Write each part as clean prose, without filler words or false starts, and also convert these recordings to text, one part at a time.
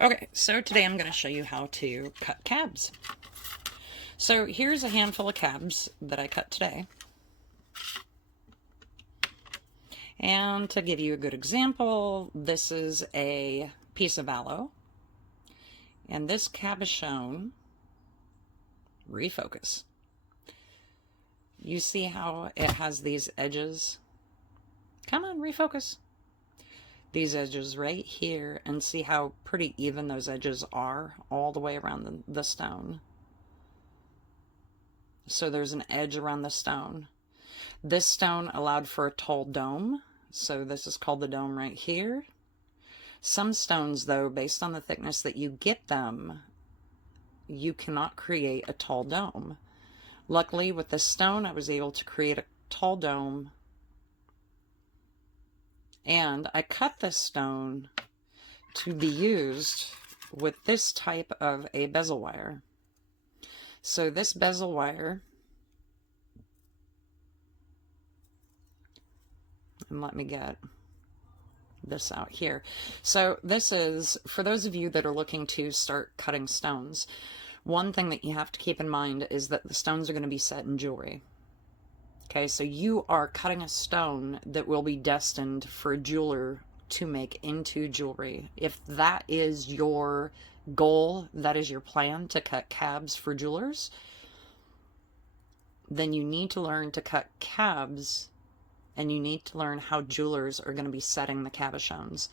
Okay, so today I'm going to show you how to cut cabs. So here's a handful of cabs that I cut today. And to give you a good example, this is a piece of aloe. And this cabachon, refocus. You see how it has these edges? Come on, refocus. These edges right here, and see how pretty even those edges are all the way around the stone. So there's an edge around the stone. This stone allowed for a tall dome, so this is called the dome right here. Some stones, though, based on the thickness that you get them, you cannot create a tall dome. Luckily, with this stone, I was able to create a tall dome. And I cut this stone to be used with this type of a bezel wire. So this bezel wire, and let me get this out here. So this is, for those of you that are looking to start cutting stones, one thing that you have to keep in mind is that the stones are going to be set in jewelry. Okay, so you are cutting a stone that will be destined for a jeweler to make into jewelry. If that is your goal, that is your plan to cut cabs for jewelers, then you need to learn to cut cabs, and you need to learn how jewelers are going to be setting the cabachons.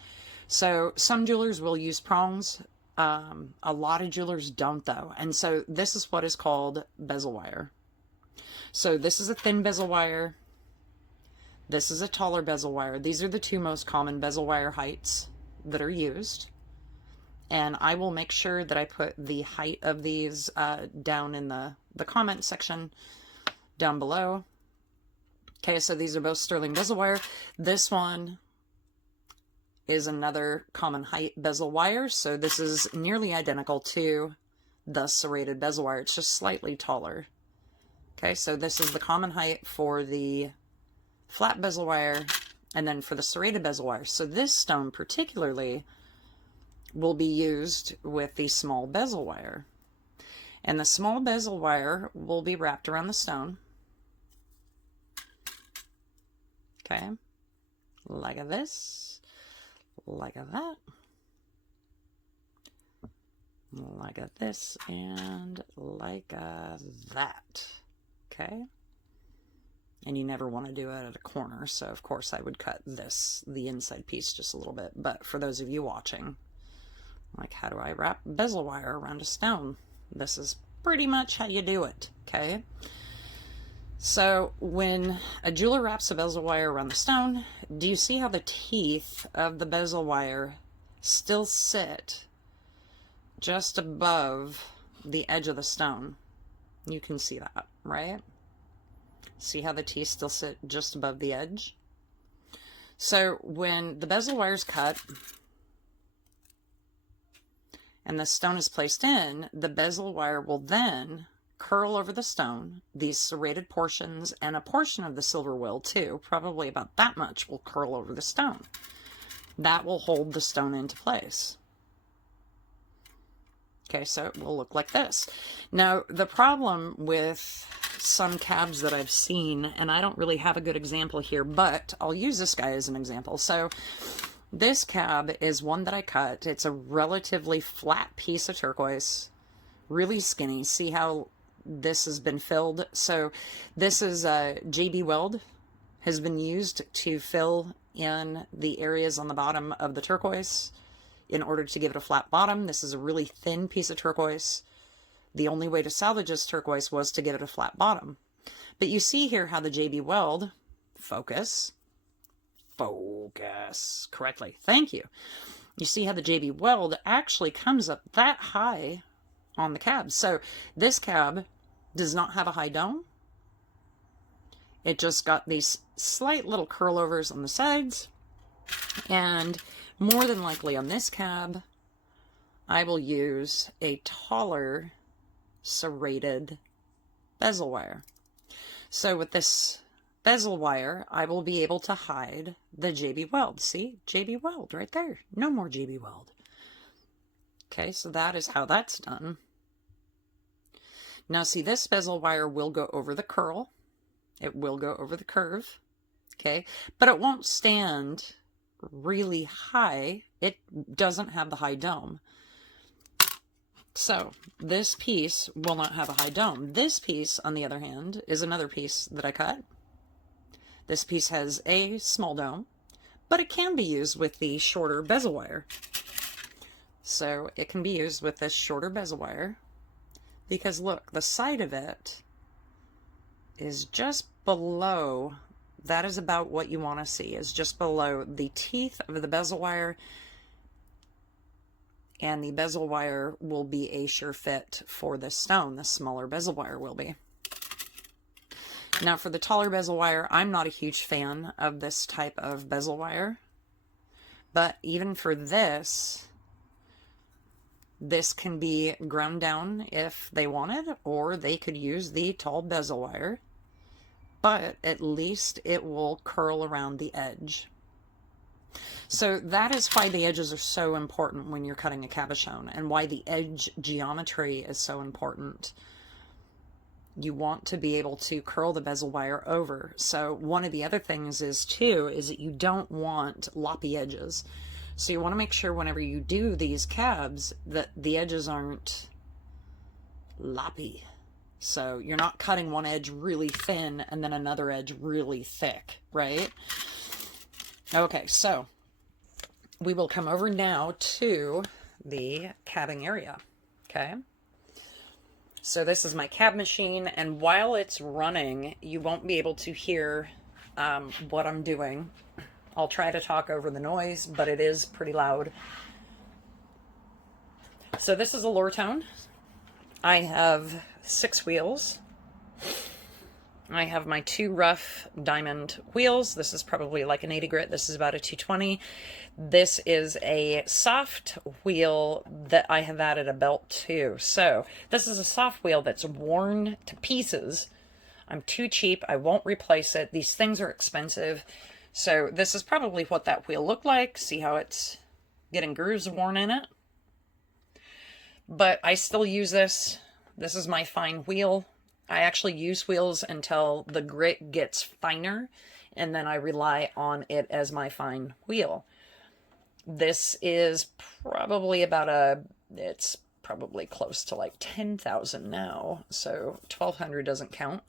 So some jewelers will use prongs. A lot of jewelers don't, though. And so this is what is called bezel wire. So this is a thin bezel wire. This is a taller bezel wire. These are the two most common bezel wire heights that are used. And I will make sure that I put the height of these down in the comment section down below. Okay, so these are both sterling bezel wire. This one is another common height bezel wire. So this is nearly identical to the serrated bezel wire. It's just slightly taller. Okay, so this is the common height for the flat bezel wire, and then for the serrated bezel wire. So this stone particularly will be used with the small bezel wire. And the small bezel wire will be wrapped around the stone. Okay, like this, like that, like this, and like that. Okay, and you never want to do it at a corner, so of course I would cut the inside piece just a little bit. But for those of you watching, like, how do I wrap bezel wire around a stone? This is pretty much how you do it. Okay, so when a jeweler wraps a bezel wire around the stone, do you see how the teeth of the bezel wire still sit just above the edge of the stone? You can see that, right? See how the teeth still sit just above the edge? So when the bezel wire is cut and the stone is placed in, the bezel wire will then curl over the stone. These serrated portions and a portion of the silver will too, probably about that much, will curl over the stone. That will hold the stone into place. Okay, so it will look like this. Now, the problem with some cabs that I've seen, and I don't really have a good example here, but I'll use this guy as an example. So this cab is one that I cut. It's a relatively flat piece of turquoise, really skinny. See how this has been filled? So this is JB Weld has been used to fill in the areas on the bottom of the turquoise in order to give it a flat bottom. This is a really thin piece of turquoise. The only way to salvage this turquoise was to give it a flat bottom. But you see here how the JB Weld, focus correctly. Thank you. You see how the JB Weld actually comes up that high on the cab. So this cab does not have a high dome. It just got these slight little curlovers on the sides. And more than likely on this cab, I will use a taller serrated bezel wire. So with this bezel wire, I will be able to hide the JB Weld. See? JB Weld right there. No more JB Weld. Okay, so that is how that's done. Now see, this bezel wire will go over the curl. It will go over the curve. Okay, but it won't stand really high. It doesn't have the high dome. So this piece will not have a high dome. This piece, on the other hand, is another piece that I cut. This piece has a small dome, but it can be used with the shorter bezel wire. So it can be used with this shorter bezel wire because look, the side of it is just below. That is about what you want to see, is just below the teeth of the bezel wire, and the bezel wire will be a sure fit for this stone. The smaller bezel wire will be. Now for the taller bezel wire, I'm not a huge fan of this type of bezel wire, but even for this can be ground down if they wanted, or they could use the tall bezel wire, but at least it will curl around the edge. So that is why the edges are so important when you're cutting a cabochon, and why the edge geometry is so important. You want to be able to curl the bezel wire over. So one of the other things is that you don't want loppy edges. So you want to make sure whenever you do these cabs that the edges aren't loppy. So you're not cutting one edge really thin and then another edge really thick, right? Okay, so we will come over now to the cabbing area, okay? So this is my cab machine, and while it's running, you won't be able to hear what I'm doing. I'll try to talk over the noise, but it is pretty loud. So this is a Lortone. I have 6 wheels. I have my 2 rough diamond wheels. This is probably like an 80 grit. This is about a 220. This is a soft wheel that I have added a belt to. So this is a soft wheel that's worn to pieces. I'm too cheap. I won't replace it. These things are expensive. So this is probably what that wheel looked like. See how it's getting grooves worn in it? But I still use this. This is my fine wheel. I actually use wheels until the grit gets finer, and then I rely on it as my fine wheel. This is probably it's probably close to like 10,000 now, so 1,200 doesn't count.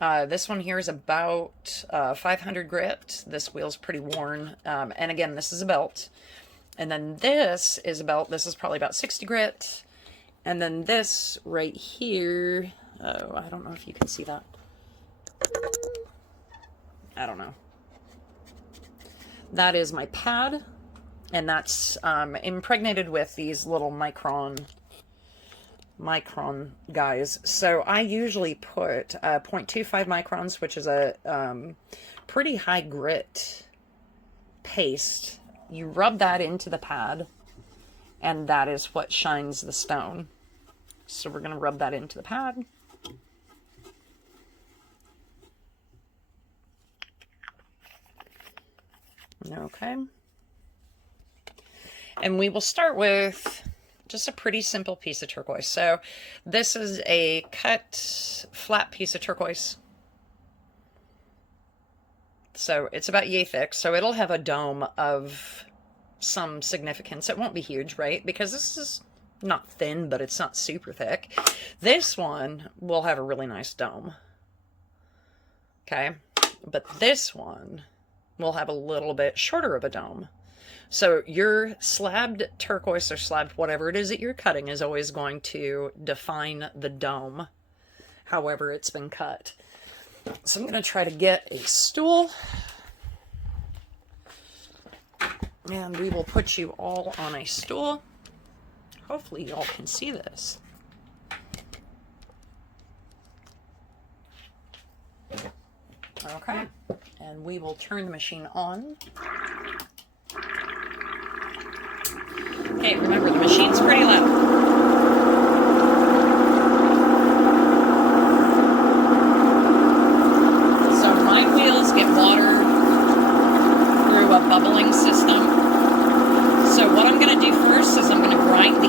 This one here is about 500 grit. This wheel's pretty worn, and again, this is a belt. And then this is a belt. This is probably about 60 grit. And then this right here, oh, I don't know if you can see that. I don't know. That is my pad, and that's impregnated with these little micron guys. So I usually put 0.25 microns, which is a pretty high grit paste. You rub that into the pad, and that is what shines the stone. So we're going to rub that into the pad. Okay. And we will start with just a pretty simple piece of turquoise. So this is a cut flat piece of turquoise. So it's about yay thick, so it'll have a dome of some significance. It won't be huge, right? Because this is not thin, but it's not super thick. This one will have a really nice dome. Okay? But this one will have a little bit shorter of a dome. So your slabbed turquoise or slabbed whatever it is that you're cutting is always going to define the dome, however it's been cut. So I'm going to try to get a stool, and we will put you all on a stool. Hopefully y'all can see this. Okay, and we will turn the machine on. Okay, remember the machine's pretty loud. Get water through a bubbling system. So what I'm going to do first is I'm going to grind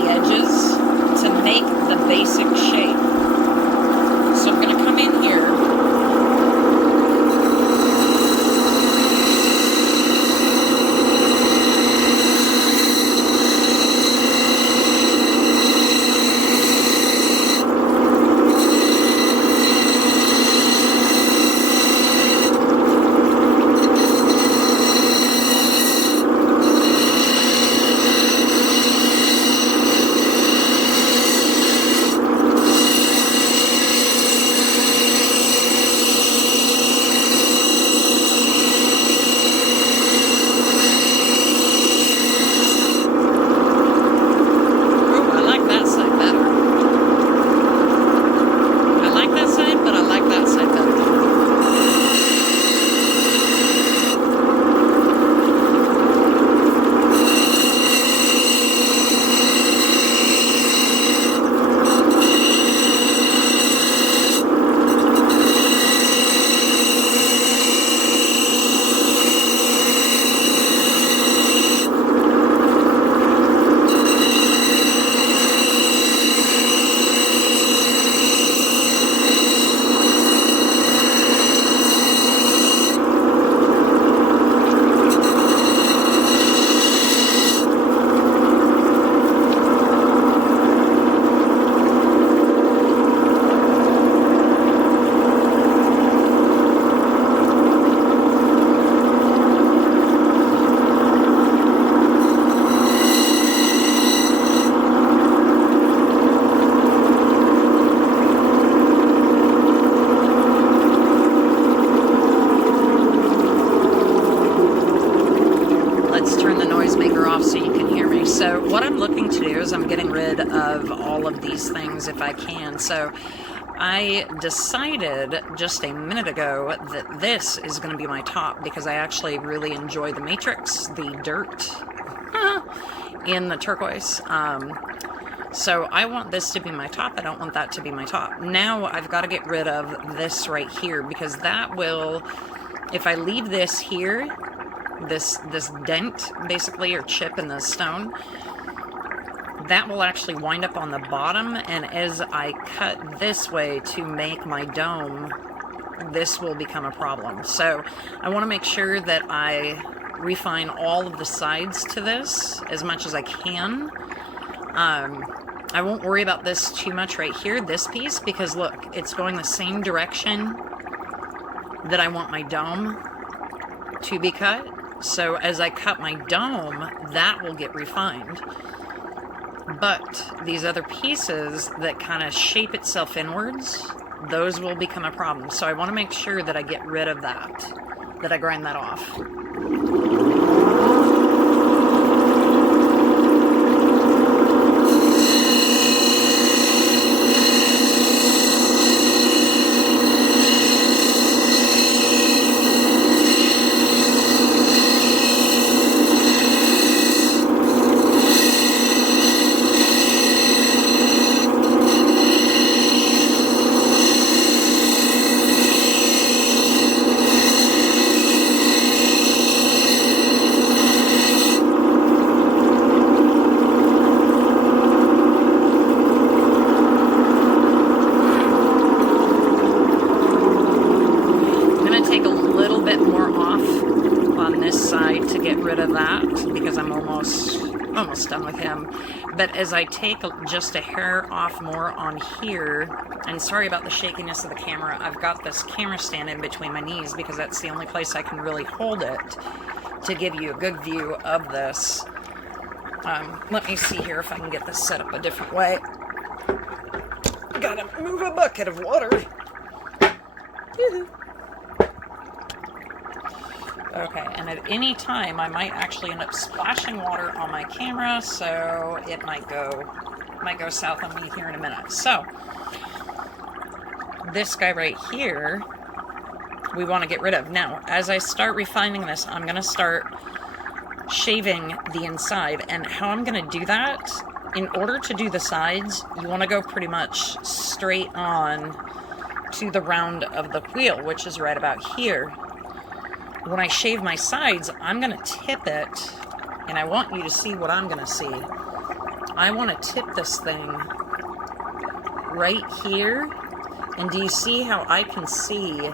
what I'm looking to do is I'm getting rid of all of these things if I can. So I decided just a minute ago that this is going to be my top because I actually really enjoy the matrix, the dirt in the turquoise. So I want this to be my top. I don't want that to be my top. Now I've got to get rid of this right here because that will, if I leave this here, this dent basically, or chip in the stone, that will actually wind up on the bottom, and as I cut this way to make my dome, this will become a problem. So I want to make sure that I refine all of the sides to this as much as I can. I won't worry about this too much right here, this piece, because look, it's going the same direction that I want my dome to be cut. So as I cut my dome, that will get refined. But these other pieces that kind of shape itself inwards, those will become a problem. So I want to make sure that I get rid of that I grind that off. Done with him, but as I take just a hair off more on here, and sorry about the shakiness of the camera, I've got this camera stand in between my knees because that's the only place I can really hold it to give you a good view of this. Let me see here if I can get this set up a different way. Gotta move a bucket of water. Okay, and at any time I might actually end up splashing water on my camera, so it might go south on me here in a minute. So this guy right here we want to get rid of. Now, as I start refining this, I'm going to start shaving the inside, and how I'm going to do that, in order to do the sides, you want to go pretty much straight on to the round of the wheel, which is right about here. When I shave my sides, I'm going to tip it, and I want you to see what I'm going to see. I want to tip this thing right here, and do you see how I can see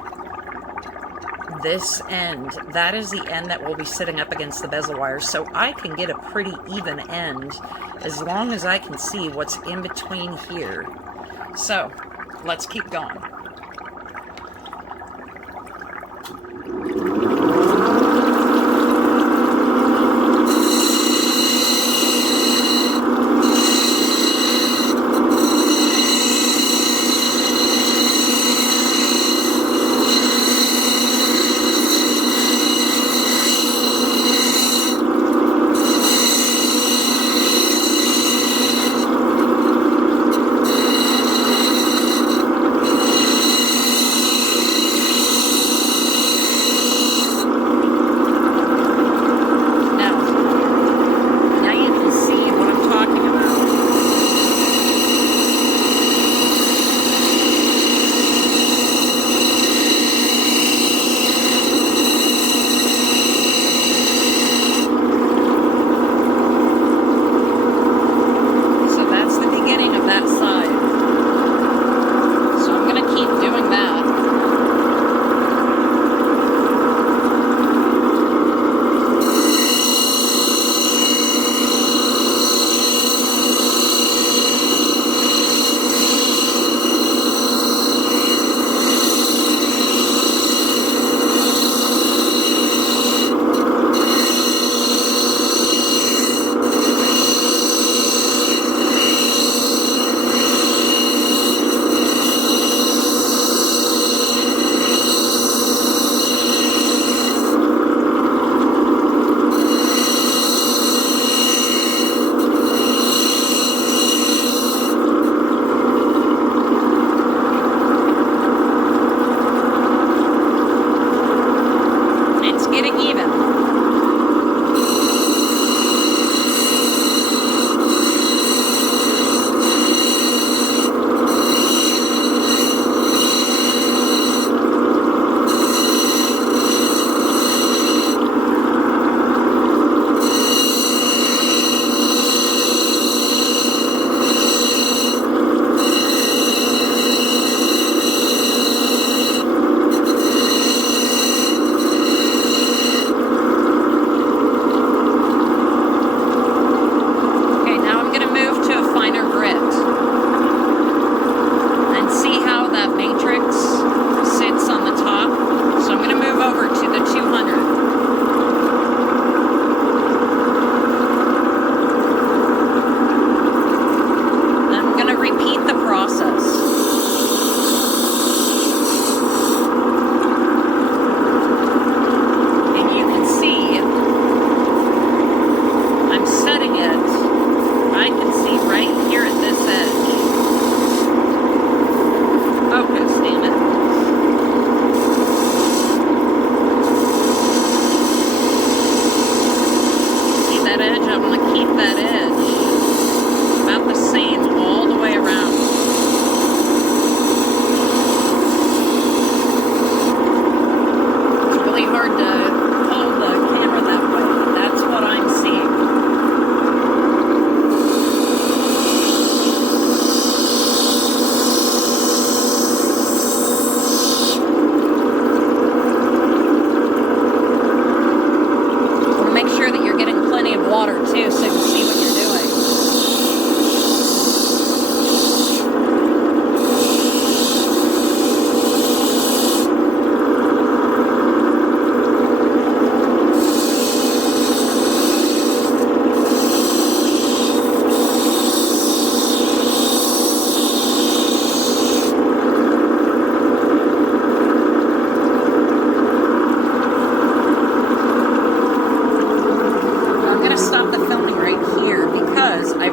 this end? That is the end that will be sitting up against the bezel wire, so I can get a pretty even end as long as I can see what's in between here. So, let's keep going.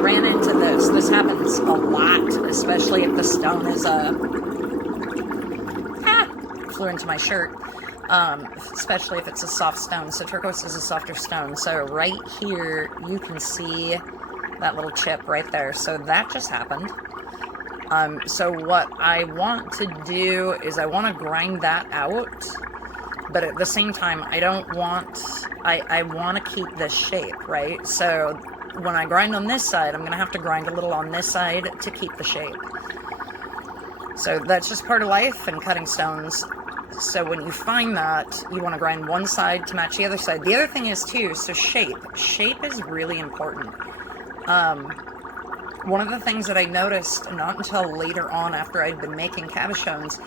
ran into this. This happens a lot, especially if the stone is flew into my shirt. Especially if it's a soft stone. So turquoise is a softer stone. So right here, you can see that little chip right there. So that just happened. So what I want to do is I want to grind that out, but at the same time, I want to keep this shape, right? So when I grind on this side, I'm going to have to grind a little on this side to keep the shape. So that's just part of life and cutting stones. So when you find that, you want to grind one side to match the other side. The other thing is too, so shape. Shape is really important. One of the things that I noticed, not until later on after I'd been making cabochons,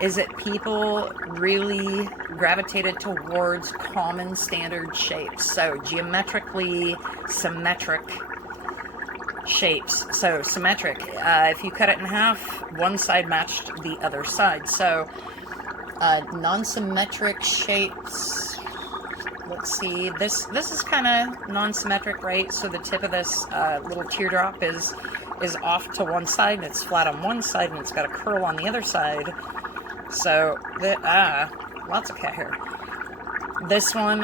is that people really gravitated towards common standard shapes. So geometrically symmetric shapes. So symmetric. If you cut it in half, one side matched the other side. So non-symmetric shapes. Let's see, this is kind of non-symmetric, right? So the tip of this little teardrop is off to one side, and it's flat on one side, and it's got a curl on the other side. So, lots of cat hair. This one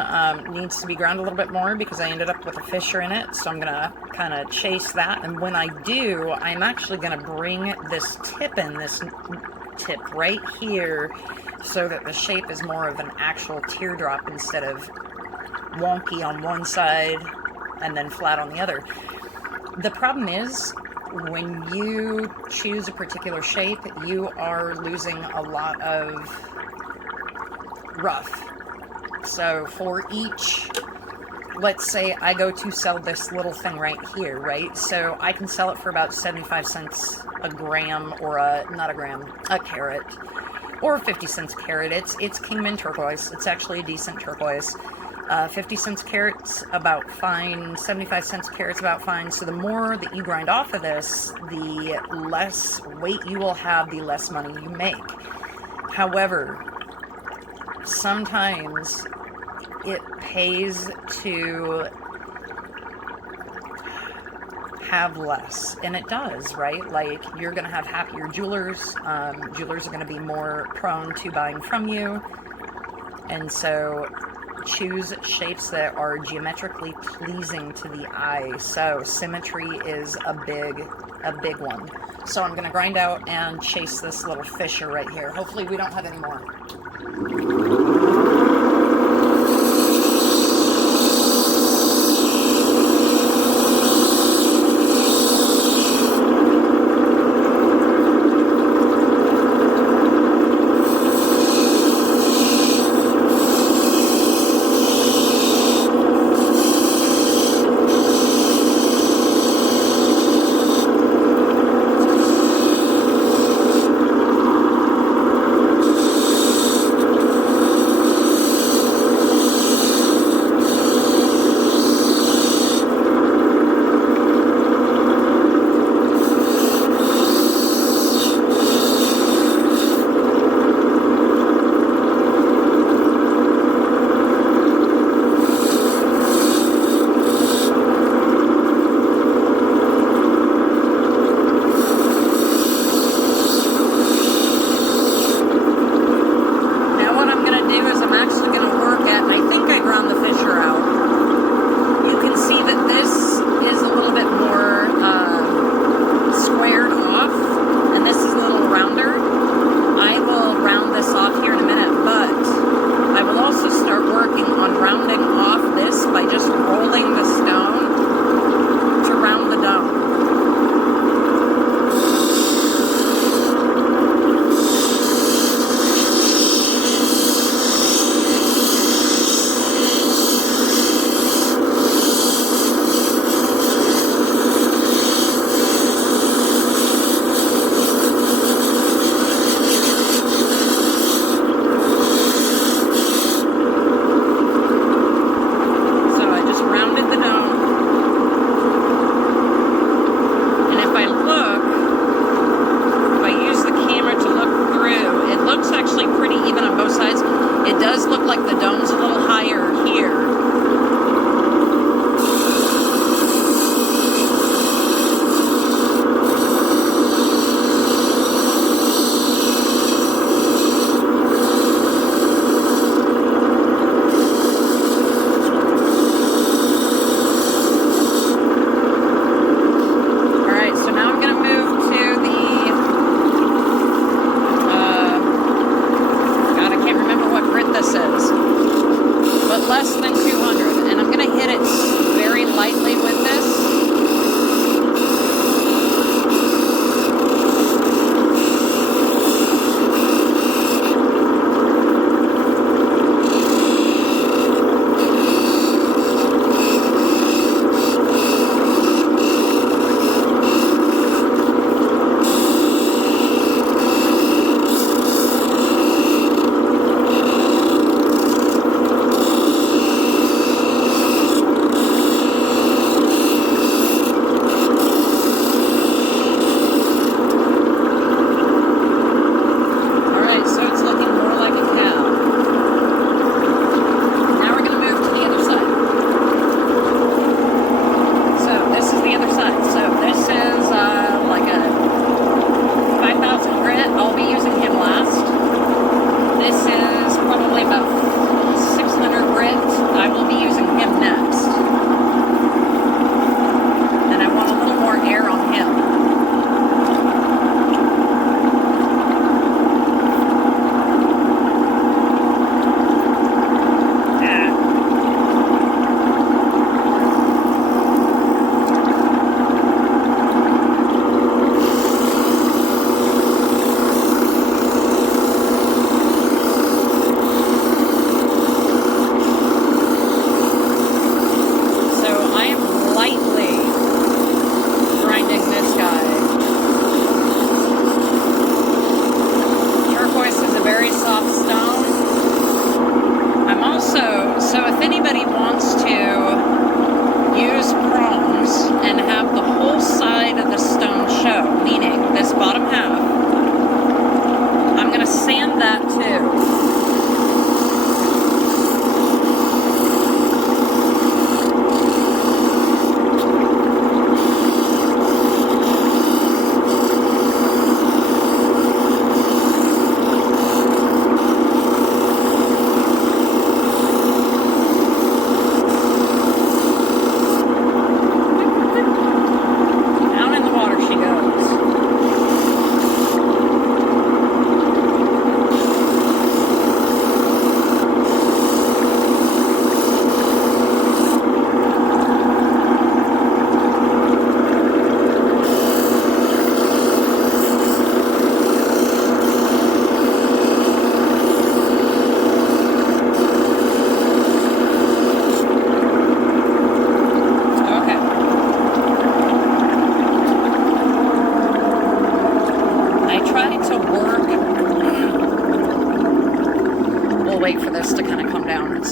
needs to be ground a little bit more because I ended up with a fissure in it, so I'm going to kind of chase that. And when I do, I'm actually going to bring this tip right here so that the shape is more of an actual teardrop instead of wonky on one side and then flat on the other. The problem is, when you choose a particular shape, you are losing a lot of rough. So for each, let's say I go to sell this little thing right here, right? So I can sell it for about 75 cents a gram, or a carat, or 50 cents a carat. It's Kingman turquoise. It's actually a decent turquoise. 50 cents carat's about fine, 75 cents carat's about fine. So the more that you grind off of this, the less weight you will have, the less money you make. However, sometimes it pays to have less, and it does, right? Like, you're going to have happier jewelers. Jewelers are going to be more prone to buying from you, and so choose shapes that are geometrically pleasing to the eye. So symmetry is a big one. So I'm going to grind out and chase this little fissure right here. Hopefully we don't have any more.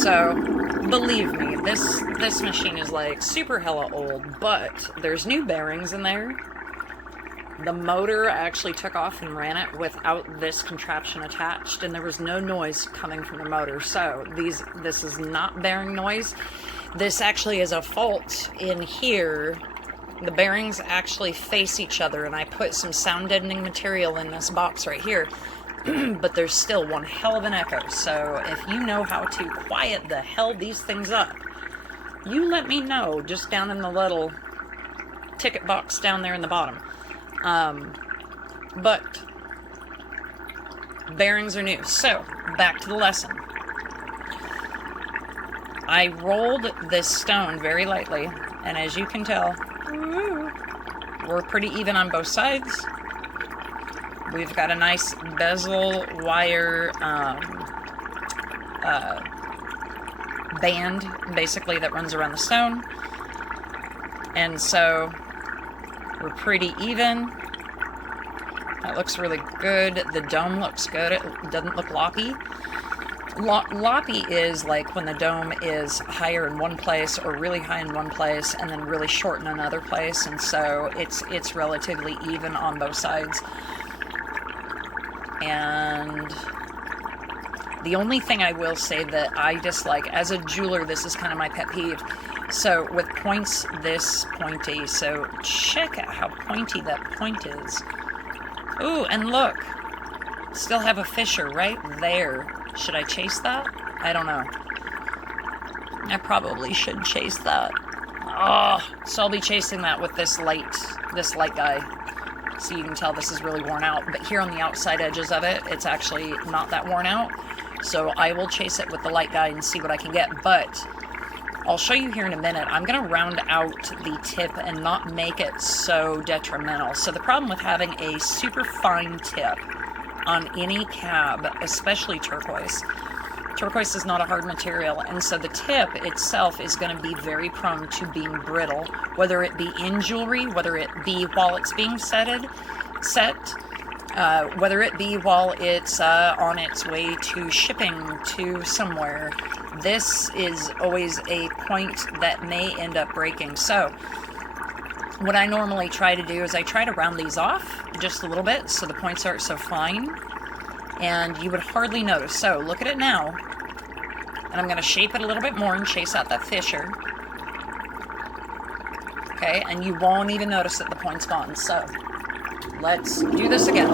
So, believe me, this machine is like super hella old, but there's new bearings in there. The motor actually took off and ran it without this contraption attached, and there was no noise coming from the motor. So this is not bearing noise. This actually is a fault in here. The bearings actually face each other, and I put some sound deadening material in this box right here. But there's still one hell of an echo. So if you know how to quiet the hell these things up, you let me know just down in the little ticket box down there in the bottom. But bearings are new. So back to the lesson. I rolled this stone very lightly, and as you can tell, we're pretty even on both sides. We've got a nice bezel wire band, basically, that runs around the stone. And so we're pretty even. That looks really good. The dome looks good. It doesn't look loppy. Loppy is like when the dome is higher in one place or really high in one place and then really short in another place. And so it's relatively even on both sides. And the only thing I will say that I dislike, as a jeweler, this is kind of my pet peeve. So with points this pointy, so check out how pointy that point is. Ooh, and look, still have a fissure right there. Should I chase that? I don't know. I probably should chase that. Oh, so I'll be chasing that with this light guy. So you can tell this is really worn out. But here on the outside edges of it, it's actually not that worn out. So I will chase it with the light guy and see what I can get. But I'll show you here in a minute. I'm going to round out the tip and not make it so detrimental. So the problem with having a super fine tip on any cab, especially turquoise is not a hard material, and so the tip itself is going to be very prone to being brittle, whether it be in jewelry, whether it be while it's being set, whether it be while it's on its way to shipping to somewhere. This is always a point that may end up breaking. So what I normally try to do is I try to round these off just a little bit so the points aren't so fine, and you would hardly notice. So look at it now, and I'm going to shape it a little bit more and chase out that fissure. Okay, and you won't even notice that the point's gone. So let's do this again.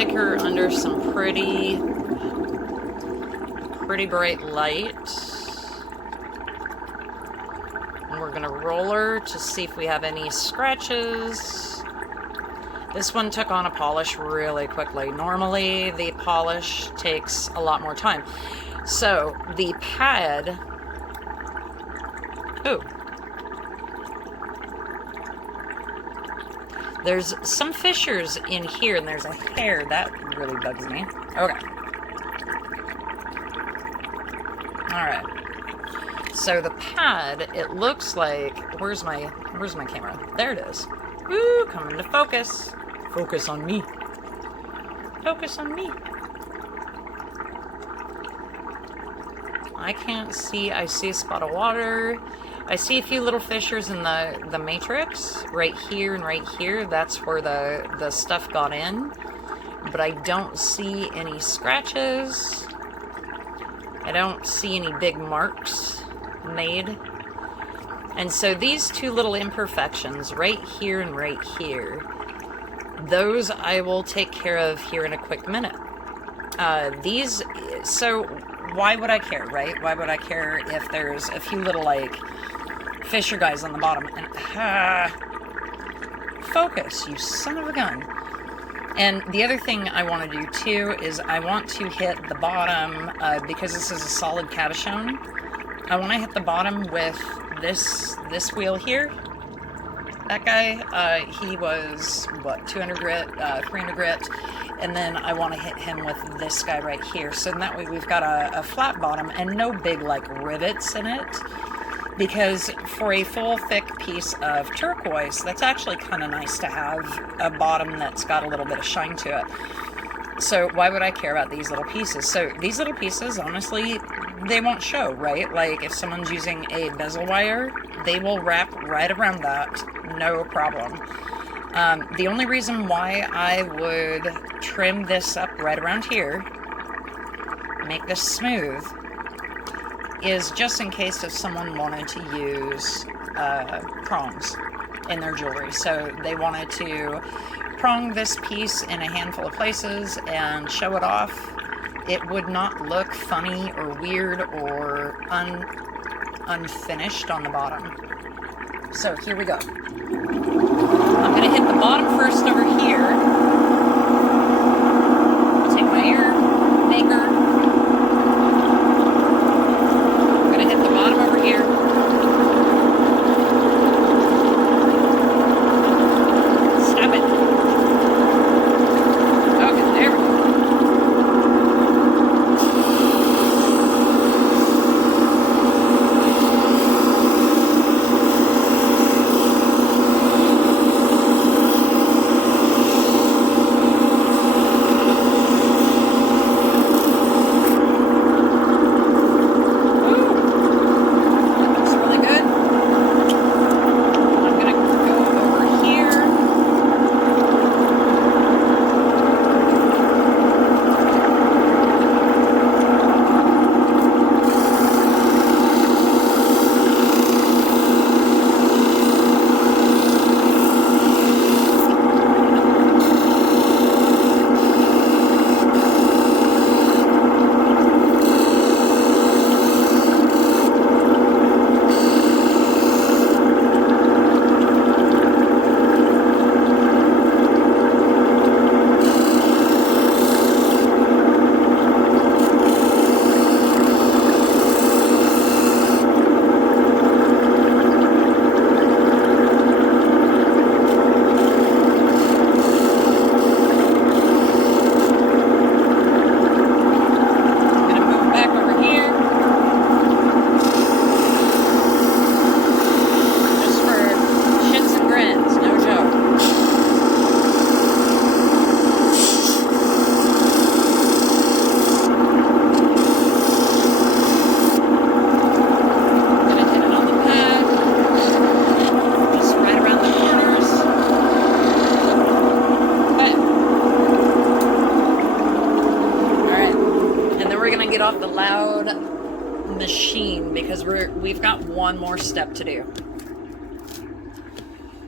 stick her under some pretty bright light. And we're gonna roll her to see if we have any scratches. This one took on a polish really quickly. Normally, the polish takes a lot more time. So, the pad... Ooh. There's some fissures in here, and there's a hair. That really bugs me. Okay. Alright. So, the pad, it looks like... Where's my camera? There it is. Woo! Coming to focus. Focus on me. Focus on me. I can't see. I see a spot of water. I see a few little fissures in the matrix. Right here and right here. That's where the stuff got in. But I don't see any scratches. I don't see any big marks made. And so these two little imperfections, right here and right here, those I will take care of here in a quick minute. So why would I care, right? Why would I care if there's a few little, like, fissure guys on the bottom? And, focus, you son of a gun. And the other thing I want to do, too, is I want to hit the bottom, because this is a solid cabachon, I want to hit the bottom with this wheel here. That guy, he was, what, 200 grit, 300 grit, and then I want to hit him with this guy right here. So that way we've got a flat bottom and no big, like, rivets in it, because for a full, thick piece of turquoise, that's actually kind of nice to have a bottom that's got a little bit of shine to it. So why would I care about these little pieces? So these little pieces, honestly, they won't show, right? Like, if someone's using a bezel wire, they will wrap right around that, no problem. The only reason why I would trim this up right around here, make this smooth, is just in case if someone wanted to use prongs in their jewelry. So they wanted to prong this piece in a handful of places and show it off. It would not look funny or weird or unfinished on the bottom. So here we go. I'm going to hit the bottom first over here. I'll take my ear maker. I'm going to hit the bottom over here. Stop it. Okay, there we go. Machine, because we've got one more step to do.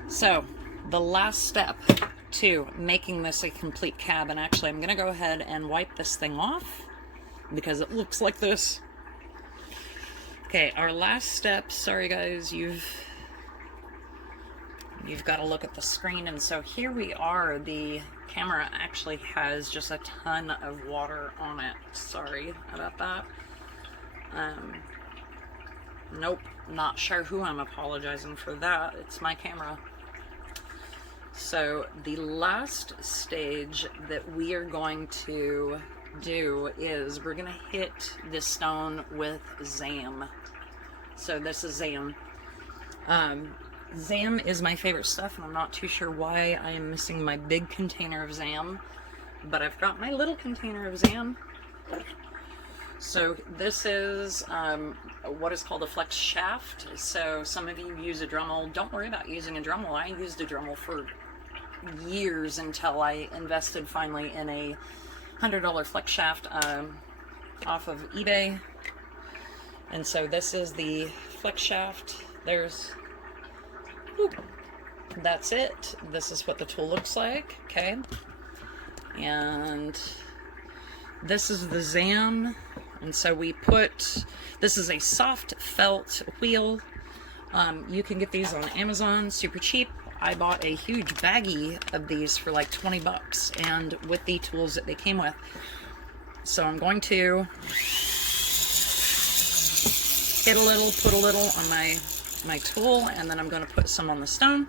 So the last step to making this a complete cab. And actually, I'm going to go ahead and wipe this thing off because it looks like this. Okay, our last step. Sorry guys, you've got to look at the screen. And so here we are. The camera actually has just a ton of water on it. Sorry about that. Nope, not sure who I'm apologizing for that. It's my camera. So the last stage that we are going to do is we're going to hit this stone with Zam. So this is Zam. Zam is my favorite stuff, and I'm not too sure why I am missing my big container of Zam, but I've got my little container of Zam. So this is what is called a flex shaft. So some of you use a Dremel. Don't worry about using a Dremel. I used a Dremel for years until I invested finally in a $100 flex shaft off of eBay. And so this is the flex shaft. That's it. This is what the tool looks like. Okay. And this is the Zam. And so we put, this is a soft felt wheel. You can get these on Amazon, super cheap. I bought a huge baggie of these for like 20 bucks, and with the tools that they came with. So I'm going to hit a little, put a little on my tool, and then I'm going to put some on the stone.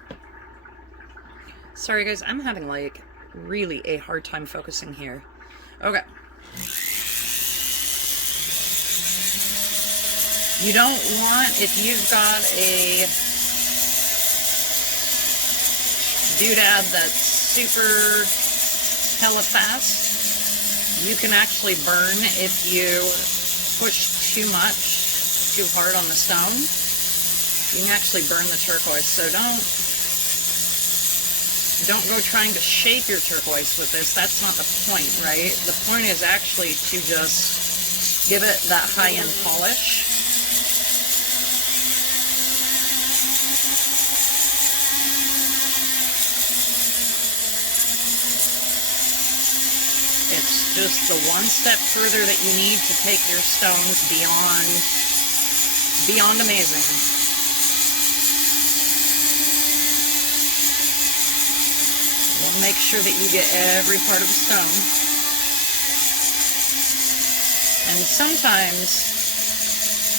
Sorry guys, I'm having like really a hard time focusing here. Okay. You don't want, if you've got a doodad that's super hella fast, you can actually burn if you push too much, too hard on the stone. You can actually burn the turquoise, so don't go trying to shape your turquoise with this. That's not the point, right? The point is actually to just give it that high-end polish. It's just the one step further that you need to take your stones beyond amazing. We'll make sure that you get every part of the stone. And sometimes,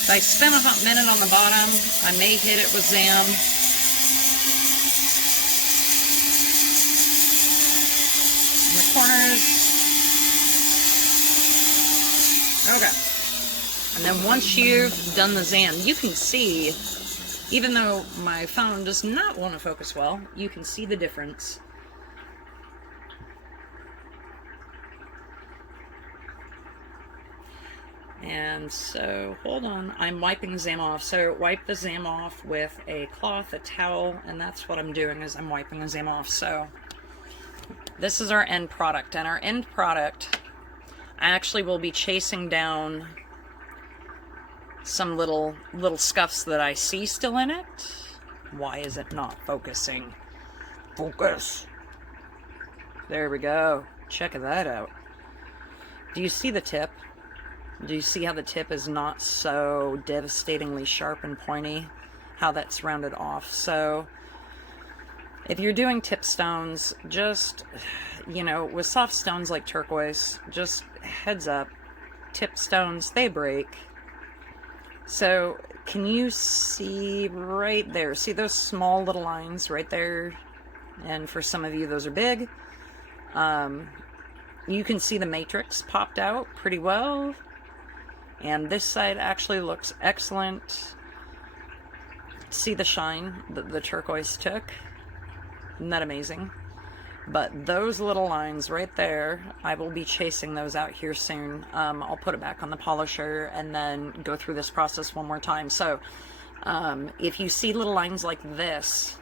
if I spend a hot minute on the bottom, I may hit it with Zam. In the corners. Okay. And then once you've done the Zam, you can see, even though my phone does not want to focus well, you can see the difference. And so, hold on, I'm wiping Zam off. So wipe the Zam off with a cloth, a towel, and that's what I'm doing, is I'm wiping the Zam off. So this is our end product, and our end product, I actually will be chasing down some little scuffs that I see still in it. Why is it not focusing? Focus. There we go. Check that out. Do you see the tip? Do you see how the tip is not so devastatingly sharp and pointy? How that's rounded off. So if you're doing tip stones, just, you know, with soft stones like turquoise, just heads up, tip stones, they break. So can you see right there? See those small little lines right there? And for some of you, those are big. You can see the matrix popped out pretty well. And this side actually looks excellent. See the shine that the turquoise took? Isn't that amazing? But those little lines right there, I will be chasing those out here soon. I'll put it back on the polisher and then go through this process one more time. So if you see little lines like this,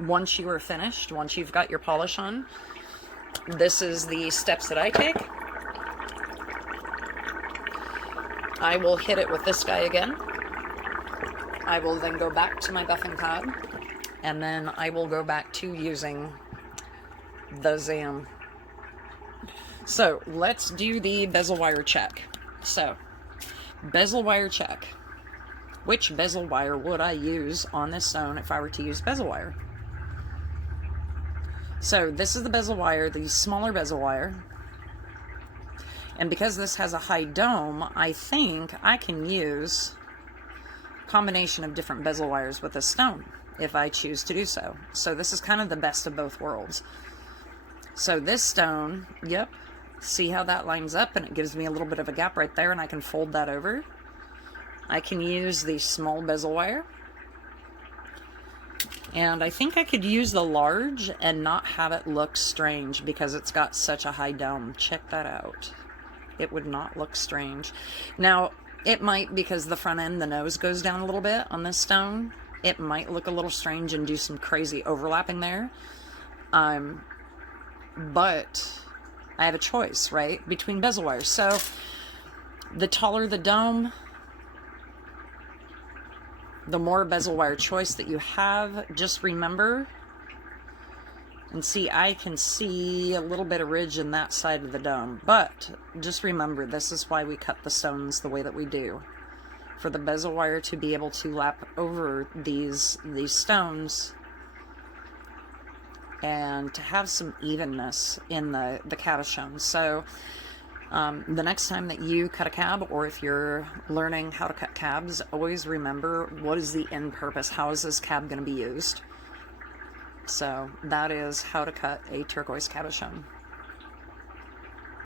once you are finished, once you've got your polish on, this is the steps that I take. I will hit it with this guy again. I will then go back to my buffing pad, and then I will go back to using the Zam. So let's do the bezel wire check. So, bezel wire check. Which bezel wire would I use on this stone if I were to use bezel wire? So this is the bezel wire, the smaller bezel wire. And because this has a high dome, I think I can use a combination of different bezel wires with this stone if I choose to do so. So this is kind of the best of both worlds. So this stone, yep, see how that lines up, and it gives me a little bit of a gap right there, and I can fold that over. I can use the small bezel wire. And I think I could use the large and not have it look strange because it's got such a high dome. Check that out. It would not look strange. Now, it might, because the front end, the nose goes down a little bit on this stone, it might look a little strange and do some crazy overlapping there. But I have a choice, right, between bezel wires. So the taller the dome, the more bezel wire choice that you have. Just remember, and see, I can see a little bit of ridge in that side of the dome, but just remember, this is why we cut the stones the way that we do. For the bezel wire to be able to lap over these stones and to have some evenness in the cabachon. So the next time that you cut a cab, or if you're learning how to cut cabs, always remember, what is the end purpose? How is this cab going to be used? So that is how to cut a turquoise cabochon.